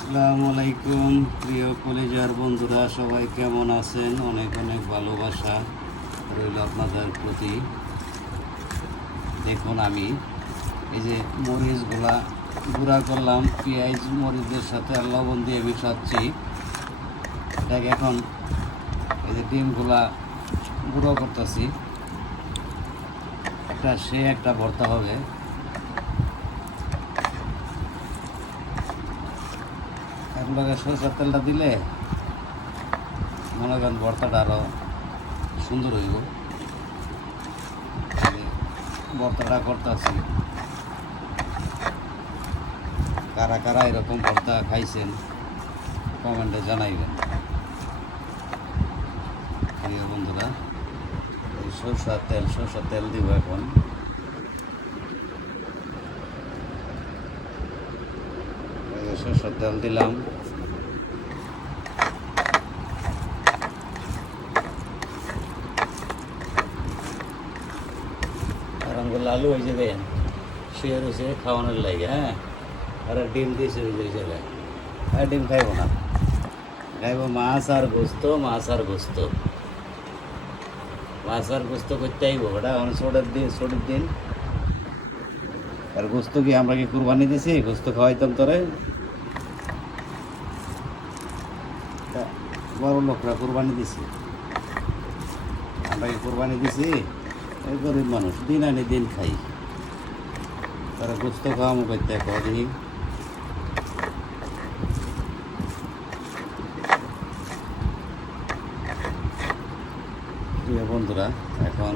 আসসালামু আলাইকুম প্রিয় কলেজার বন্ধুরা, সবাই কেমন আছেন? অনেক অনেক ভালোবাসা রইল আপনাদের প্রতি। দেখুন, আমি এই যে মরিচগুলা গুঁড়া করলাম, পেঁয়াজ মরিচের সাথে লবণ দিয়ে মিশাচ্ছি। দেখ, এখন এই যে ডিমগুলা গুঁড়ো করতেছি, একটা ভর্তা হবে। একলগে সরষের তেলটা দিলে মনে করেন ভর্তাটা আরও সুন্দর হইব। ভর্তাটা করতেছি, কারা কারা এরকম ভর্তা খাইছেন কমেন্টে জানাইবেন। প্রিয় বন্ধুরা, এই সরষের তেল দিব এখন। সরষের তেল দিলাম, আর আমগুলো আলু হয়ে যাবে শুয়ে রয়েছে খাওয়ানোর লাগে। হ্যাঁ, আর ডিম দিয়েছে ওই ছেলে। আর ডিম খাইব না, খাইব মাছ আর গোস্ত। মাছ আর গোস্ত করতে আইব। ওটা অনেক ছোটের দিন। আর গোস্ত কি আমরা কি কুরবানি দিছি? গোস্ত খাওয়াইতাম তোরে? বড় লোকরা কুরবানি দিছি, আমরা কি কুরবানি দিছি? এই গরিব মানুষ দিন আনি দিন খাই, তারা গোস্ত খাওয়ামো করতে কদিন। প্রিয় বন্ধুরা, এখন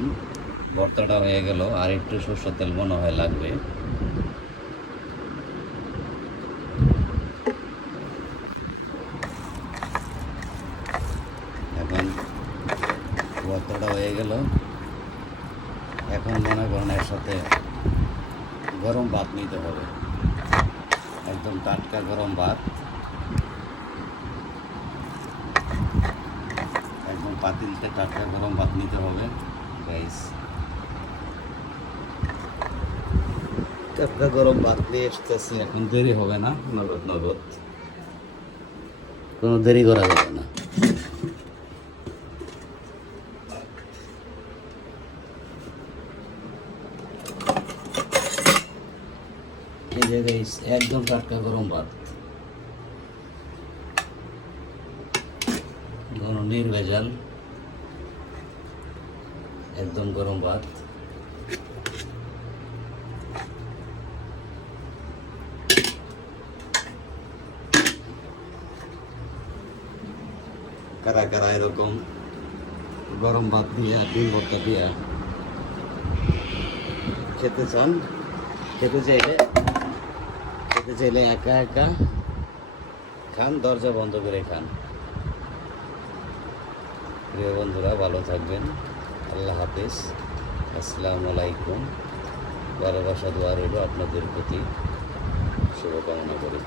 ভর্তাটা হয়ে গেল, আর একটু সরষের তেল মনে হয় লাগবে। এখন ভর্তাটা হয়ে গেল, এখন মনে করেন এর সাথে গরম ভাত নিতে হবে, একদম টাটকা গরম ভাত, একদম পাতিলতে টাটকা গরম ভাত নিতে হবে গাইস। টাটকা গরম ভাত নিয়ে এসতেছি, এখন দেরি হবে না, নগদ কোনো দেরি করা যাবে না। এই যে গাইস, একদম টাটকা গরম ভাত, কোনো নির্ভেজাল, একদম গরম ভাত। কারা কারা এরকম গরম ভাত দিয়া ডিম ভর্তা দিয়া খেতে চান? খেতে চাইলে একা একা খান, দরজা বন্ধ করে খান। প্রিয় বন্ধুরা, ভালো থাকবেন। আল্লাহ হাফেজ, আসসালামু আলাইকুম। ভালোবাসা দোয়া রইল আপনাদের প্রতি, শুভকামনা করি।